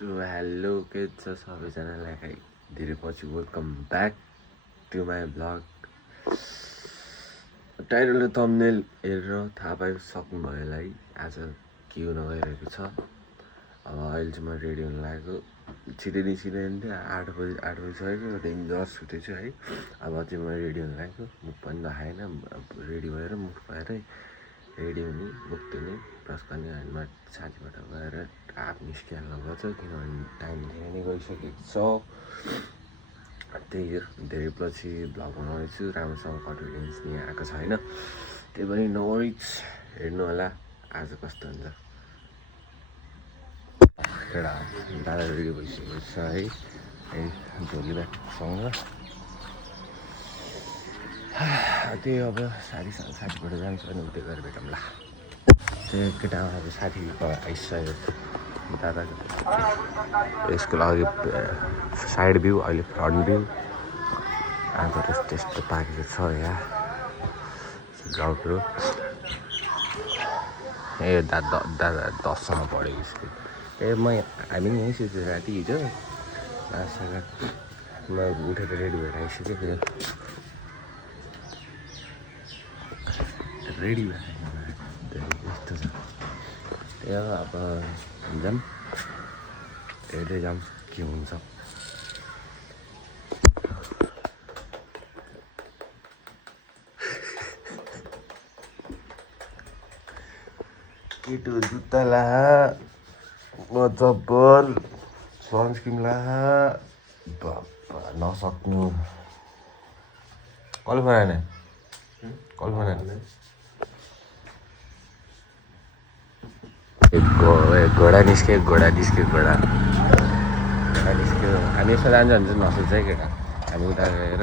So hello के छ सबैजनालाई धेरै पछि welcome back to my vlog. Title र थम्बनेल हेरेर थाहा पाइसक्नुभयो होला है आज के हुन गइरहेको छ। अब अहिले चाहिँ म रेडी हुन लागेको, छिटै निस्किँदैन थियो, 8 बजिसक्यो, त्यहाँदेखि जस्ट छुटेछु है। अब चाहिँ म रेडी हुन लागेको, मुख पनि नखाएन, रेडी भएर मुख धुएर रेडी हुने, मुख धुने, ब्रस गर्ने, हैन्डमा साथीबाट गएर आप निस्किहाल्नु पर्छ किनभने टाइम धेरै नै गइसकेको छ। त्यही हो, धेरै पछि भ्लग बनाउँदैछु, राम्रोसँग कन्फिडेन्स नि आएको छैन, त्यही पनि नो वरिज, हेर्नु होला आज कस्तो हुन्छ। एउटा दादा रेडी भइसकेको छ है, झोली ब्यागसँग। त्यही अब साथीबाट जान्छ भने उतै गएर भेटौँला। त्यो केटा अब साथी आइसक्यो दादाको, यसको लागि साइड भ्यू, अहिले फ्रन्ट भ्यू आज त्यस्तो पाकेको छ यहाँ गाउँको। ए दादा 10सँग पढेको स्कुल। हामी नि यहीँ सुत्यो राति हिजो, म उठेर रेडी भएर आइसक्यो, रेडी भएर यस्तो छ। त्यही हो, अब जाऊँ, हेर्दै जाऊँ के हुन्छ। केटो जुत्ता ला, चप्पल, सनस्क्रिन ला, बाबा नसक्नु। कल बनाएन घोडा निस्क्यो। हामी यसो जान्छ भने चाहिँ नसोच है केटा, हामी उता गएर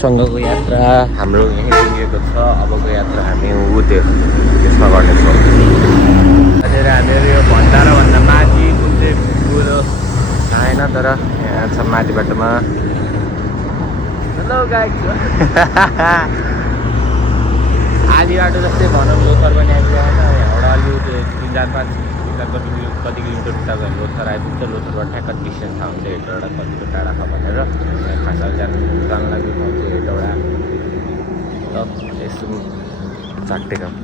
सँगको यात्रा हाम्रो यहीँ पुगेको छ। अबको यात्रा हामी त्यसमा गर्नेछौँ। हजुर, हामीहरू यो भन्दा माथि कुन चाहिँ कुरो आएन, तर यहाँ छ माथि बाटोमा। हेलो गाइस, आधी बाटो जस्तै भनौँ, लोथर पनि आइपुगेन। यहाँबाट अलि कति किलोमिटर उता गयो लोथर आइपुग्छ। लोथरबाट ठ्याक्क डिस्टेन्स थाहा हुन्छ हेटौँडा कतिको टाढा छ भनेर। खास जान लाग्ने ठाउँ चाहिँ हेटौँडा। ल यसो चाट्टे काम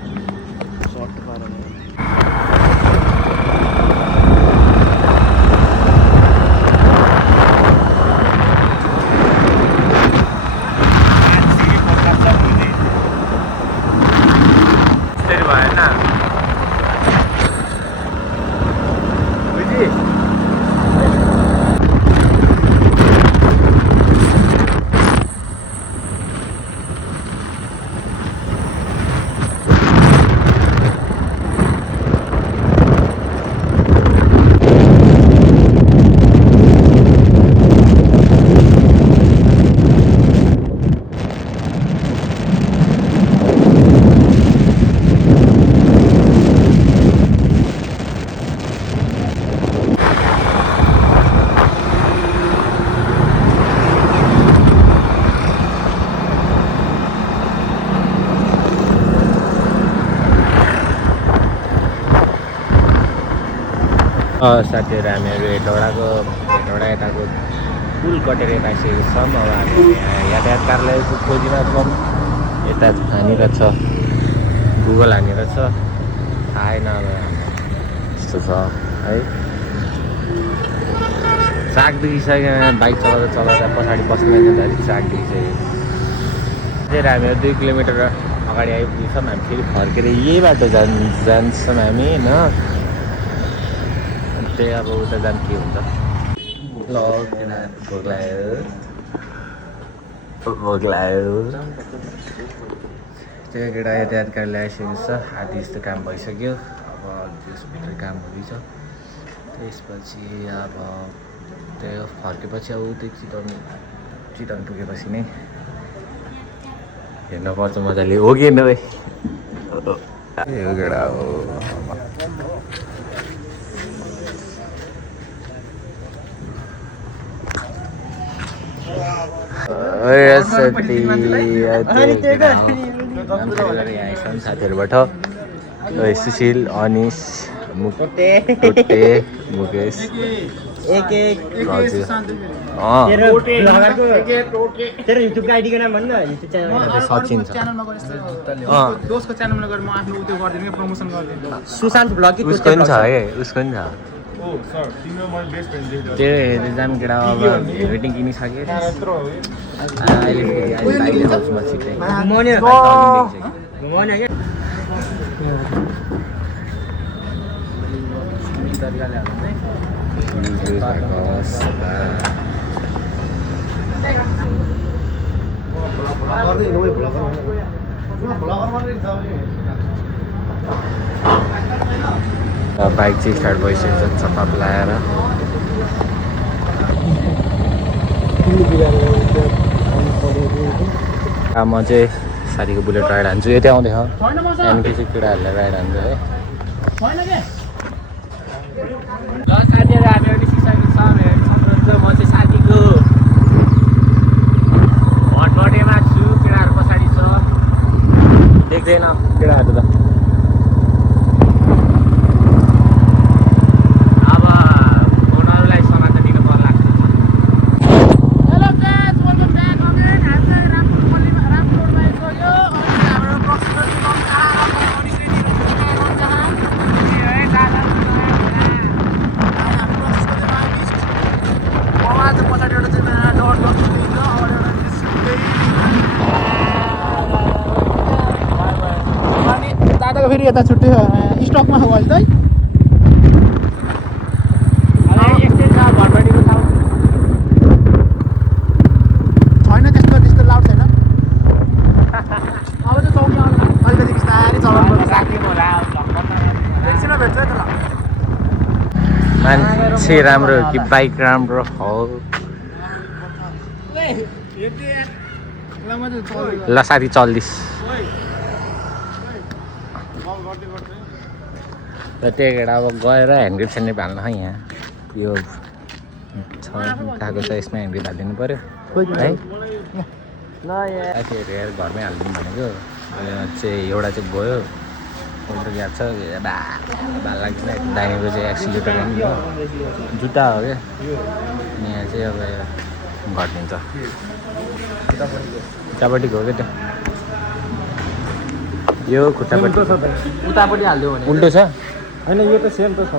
साथीहरू। हामीहरू हेटौँडा यताको पुल कटेर आइसकेको छौँ। अब हामी यातायात कार्यालयको खोजीमा छौँ। यता हानिरहेछ, गुगल हानिरहेछ, थाहा छैन अब यस्तो छ है। चाक देखिसक्यो, बाइक चलाउँदा पछाडि बस्ने चाक देखिसक्यो। फेरि हामीहरू 2 किलोमिटर अगाडि आइपुग्छौँ। हामी फेरि फर्केर यही बाटो जान्छौँ हामी होइन। त्यही अब उता जानु के हुन्छ। ल भोग्लायो त्यो केटा यातायात कार्यालय आइसकेको छ। आधी जस्तो काम भइसक्यो, अब त्यसभित्र काम हुँदैछ। त्यसपछि अब त्यही फर्केपछि अब उतै चितवन पुगेपछि नै हेर्न पर्छ मजाले हो कि हेर्न भाइ यो केटा हो साथीहरूबाट सुशील अनिस टोटे मुकेश सचिन सुशान्त भ्लग उसको पनि छ है उसको पनि छ त्यो हेर्दै जानु केटा अब रेटिङ किनिसक्यो अहिले फेरि अहिले हाउसमा छिट्टै बाइक चाहिँ स्टार्ट भइसकेको छ चपाप लगाएर म चाहिँ साथीको बुलेट राइड हान्छु यतै आउँदै त्यहाँदेखि चाहिँ केटाहरूलाई राइड हान्छु है ल साथीहरू हामी पनि सिक्सकेको छ सक्नुहुन्छ म चाहिँ साथीको भटभटेमा छु केटाहरू पछाडि छ देख्दैन केटाहरू त अब ओनरलाई समात दिनु पर्ला दादाको फेरि यता छुट्टै स्टकमा हो अहिले छैन त्यस्तो लाउड छैन अब चाहिँ चौकी अलिकति बिस्तारै चलाउनु भेट्छ त मान्छे राम्रो कि बाइक राम्रो हो ल साथी चल्दिस र त्यो केटा अब गएर ह्यान्डग्रिप स्यान्डग्रिप हाल्नु है यहाँ यो छ उठाएको छ यसमा ह्यान्डग्रिप हालिदिनु पऱ्यो है साथीहरू हेर घरमै हालिदिनु भनेको चाहिँ एउटा चाहिँ गयो एउटा ग्याप छ भाल लाग्दैन दाहिनेको चाहिँ एक्सिलेटर पनि जुत्ता हो क्या अनि यहाँ चाहिँ अब घटिदिन्छ खुट्टापट्टिको हो क्या त्यो यो खुट्टापट्टि उतापट्टि हालिदियो भने उल्टो छ होइन यो त सेम त छ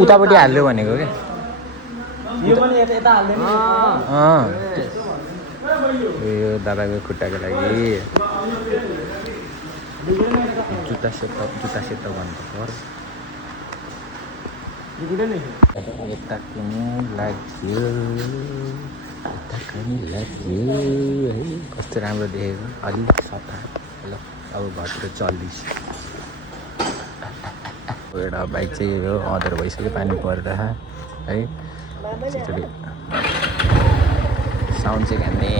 उतापट्टि हालिदियो भनेको क्या यो पनि यता हाल्दैन यो दादाको खुट्टाको लागि जुत्ता सेट गर्नु पर्छ यता पनि लाग्यो है कस्तो राम्रो देखेको अलिक सफा ल अब घरतिर चल्दैछ एउटा बाइक चाहिँ यो अँधेरो भइसक्यो पानी परेर है एकचोटि साउन्ड चाहिँ खाने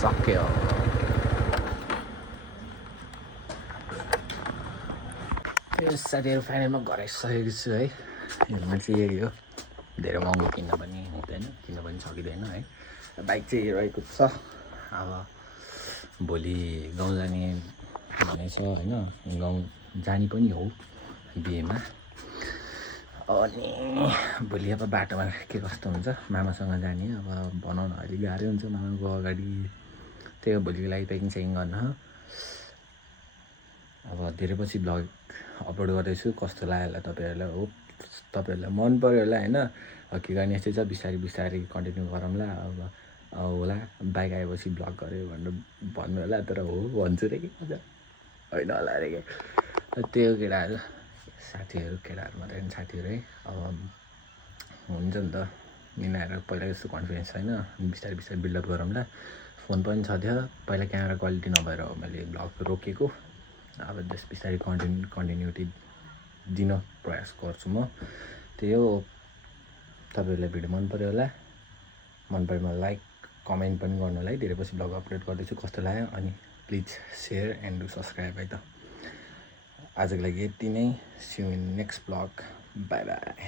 सक्यो साथीहरू फाइनलमा घर आइसकेको छु है हेलमेट चाहिँ यही हो धेरै महँगो किन्न पनि हुँदैन किन्न पनि सकिँदैन है बाइक चाहिँ रहेको छ अब भोलि गाउँ जाने भनेको छ होइन गाउँ जाने पनि हो बिहेमा अनि भोलि अब बाटोमा के कस्तो हुन्छ मामासँग जाने अब बनाउन अलिक गाह्रै हुन्छ मामाको अगाडि त्यही हो भोलिको लागि प्याकिङ सेकिङ गर्न अब धेरै पछि ब्लग अपलोड गर्दैछु कस्तो लाग्यो होला तपाईँहरूलाई होप तपाईँहरूलाई मन पऱ्यो होला होइन के गर्ने यस्तै छ बिस्तारै बिस्तारै कन्टिन्यू गरौँला अब होला बाइक आएपछि ब्लग गऱ्यो भनेर भन्नु होला तर हो भन्छु रे कि मजा होइन होला अरे के त्यही हो केटाहरू साथीहरू केटाहरू मात्रै साथीहरू है अब हुन्छ नि त मिलाएर पहिला जस्तो कन्फिडेन्स छैन बिस्तारै बिस्तारै बिल्डअप गरौँला फोन पनि छ थियो पहिला क्यामेरा क्वालिटी नभएर हो मैले ब्लग रोकेको अब जस बिस्तारै कन्टिन्युटी दिन प्रयास गर्छु म। त्यही हो, तपाईँहरूलाई भिडियो मन पऱ्यो होला, मन परेमा लाइक कमेन्ट पनि गर्नु होला है। धेरै पछि ब्लग अपलोड गर्दैछु, कस्तो लाग्यो, अनि please share and do subscribe है त। आजको लागि यति नै, see you in next vlog, bye by.